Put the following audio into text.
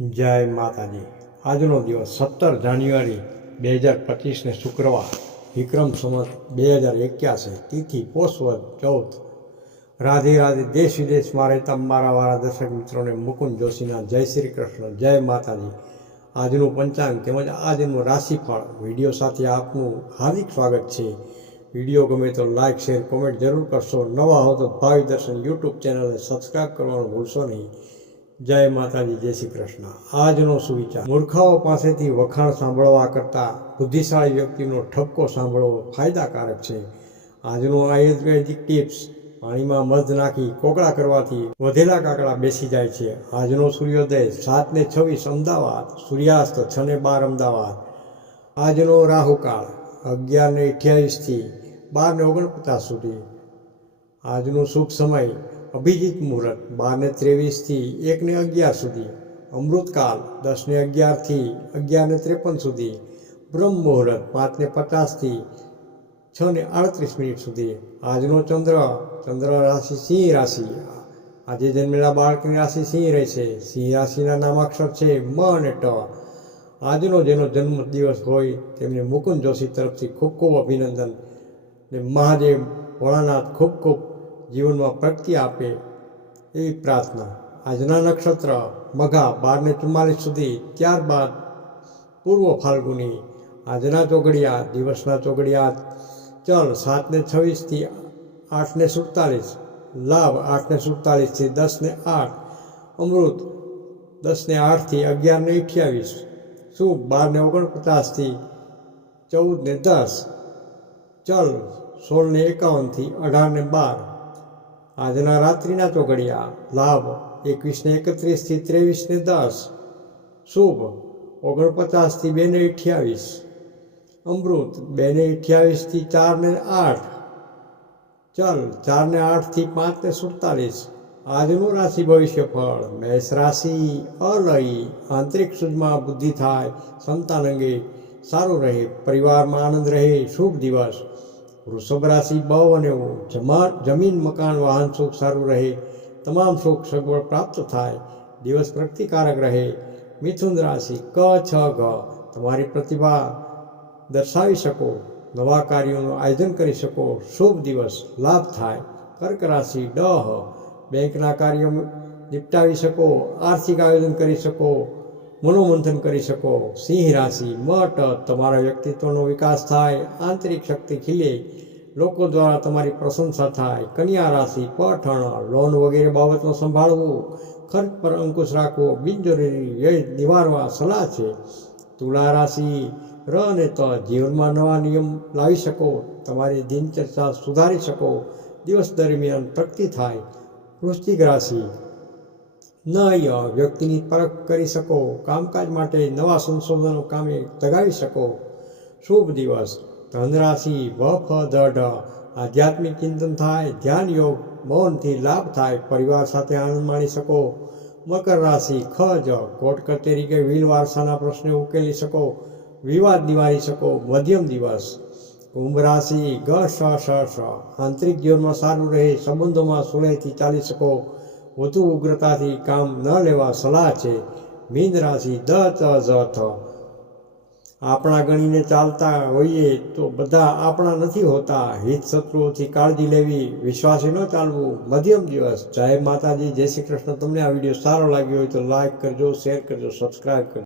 જય માતાજી. આજનો દિવસ સત્તર જાન્યુઆરી બે હજાર પચીસને શુક્રવાર. વિક્રમ સંવત બે હજાર એક્યાસી, તિથિ પોષવદ ચૌદ. રાધે રાધે દેશ વિદેશમાં રહેતા મારા વાળા દર્શક મિત્રોને મુકુંદ જોશીના જય શ્રી કૃષ્ણ, જય માતાજી. આજનું પંચાંગ તેમજ આજનું રાશિફળ વીડિયો સાથે આપનું હાર્દિક સ્વાગત છે. વીડિયો ગમે તો લાઇક શેર, કોમેન્ટ જરૂર કરશો. નવા હો તો ભાવિ દર્શન યુટ્યુબ ચેનલને સબસ્ક્રાઈબ કરવાનું ભૂલશો નહીં. જય માતાજી, જય શ્રી કૃષ્ણ. આજનો સુવિચાર. મૂર્ખાઓ પાસેથી વખાણ સાંભળવા કરતાં બુદ્ધિશાળી વ્યક્તિનો ઠપકો સાંભળવો ફાયદાકારક છે. આજનો આયુર્વેદિક ટિપ્સ, પાણીમાં મધ નાખી કોકડા કરવાથી વધેલા કાકડા બેસી જાય છે. આજનો સૂર્યોદય સાત ને છવ્વીસ અમદાવાદ, સૂર્યાસ્ત છ ને બાર અમદાવાદ. આજનો રાહુકાળ અગિયાર ને અઠ્યાવીસથી બાર ને ઓગણપચાસ સુધી. આજનો શુભ સમય અભિજીત મુહૂર્ત બારને ત્રેવીસથી એકને અગિયાર સુધી, અમૃતકાલ દસને અગિયારથી અગિયારને ત્રેપન સુધી, બ્રહ્મ મુહૂર્ત પાંચને પચાસથી છ ને આડત્રીસ મિનિટ સુધી, આજનો ચંદ્ર ચંદ્ર રાશિ સિંહ રાશિ, આજે જન્મેલા બાળકની રાશિ સિંહ રહેશે, સિંહ રાશિના નામાક્ષર છે મ અને ટ. આજનો જેનો જન્મ દિવસ હોય તેમને મુકુંદ જોશી તરફથી ખૂબ ખૂબ અભિનંદન ને મહાદેવ ભોળાનાથ ખૂબ ખૂબ જીવનમાં પ્રગતિ આપે એવી પ્રાર્થના. આજના નક્ષત્ર મઘા બારને ચુમ્માલીસ સુધી ત્યારબાદ પૂર્વ ફાલ્ગુની. આજના ચોગડિયા, દિવસના ચોગડિયા, ચલ સાતને છવ્વીસથી આઠને સુડતાલીસ, લાભ આઠને સુડતાલીસથી દસને આઠ, અમૃત દસને આઠથી અગિયારને અઠ્યાવીસ, શુભ બારને ઓગણપચાસથી ચૌદને દસ, ચલ સોળને એકાવનથી અઢારને બાર આજના રાત્રિના ચોઘડિયા, લાભ એકવીસને એકત્રીસથી ત્રેવીસને દસ. શુભ ઓગણપચાસથી બે ને અઠ્યાવીસ. અમૃત બે ને અઠ્યાવીસથી ચાર ને આઠ. ચલ ચાર ને આઠથી પાંચ ને સુડતાલીસ. આજનું રાશિ ભવિષ્ય ફળ મેષ રાશિ, અલય, આંતરિક સુધમાં બુદ્ધિ થાય સંતાન અંગે સારું રહે, પરિવારમાં આનંદ રહે, શુભ દિવસ. વૃષભ રાશિ બવ અને. જમા, જમીન, મકાન, વાહન, સુખ સારું રહે, તમામ સુખ સગવડ પ્રાપ્ત થાય, દિવસ પ્રગતિકારક રહે મિથુન રાશિ, ક, છ, ગ, તમારી પ્રતિભા દર્શાવી શકો, નવા કાર્યોનું આયોજન કરી શકો, શુભ દિવસ, લાભ થાય કર્ક રાશિ, ડહ, બેંકના કાર્યો નિપટાવી શકો, આર્થિક આયોજન કરી શકો મનોમંથન કરી શકો. સિંહ રાશિ મટ તમારા વ્યક્તિત્વનો વિકાસ થાય, આંતરિક શક્તિ ખીલે, લોકો દ્વારા તમારી પ્રશંસા થાય, કન્યા રાશિ, પઠણ લોન વગેરે બાબતનો સંભાળવું, ખર્ચ પર અંકુશ રાખવો, બિનજરૂરી વ્યય નિવારવા સલાહ છે. તુલા રાશિ, ર અને ત જીવનમાં નવા નિયમ લાવી શકો, તમારી દિનચર્યા સુધારી શકો, દિવસ દરમિયાન પ્રગતિ થાય. વૃશ્ચિક રાશિ ન ય વ્યક્તિની પરખ કરી શકો, કામકાજ માટે નવા સંશોધનો કામે લગાવી શકો. શુભ દિવસ. ધન રાશિ દઢ આધ્યાત્મિક ચિંતન થાય, ધ્યાન યોગ, મૌનથી લાભ થાય, પરિવાર સાથે આનંદ માણી શકો. મકર રાશિ, ખ, જ. કોર્ટ કચેરી કે વીલ વારસાના પ્રશ્ને ઉકેલી શકો. વિવાદ નિવારી શકો. મધ્યમ દિવસ. કુંભ રાશિ, ગ શ શ. આંતરિક જીવનમાં સારું રહે, સંબંધોમાં સુલેહથી ચાલી શકો. વધુ ઉગ્રતાથી કામ ન લેવા સલાહ છે. મીન રાશિ દ ત જ આપણા ગણીને ચાલતા હોઈએ તો બધા આપણા નથી હોતા. હિત શત્રુઓથી કાળજી લેવી, વિશ્વાસે ન ચાલવું. મધ્યમ દિવસ. જય માતાજી. જય શ્રી કૃષ્ણ. તમને આ વીડિયો સારો લાગ્યો હોય તો લાઈક કરજો, શેર કરજો, સબસ્ક્રાઈબ કરજો.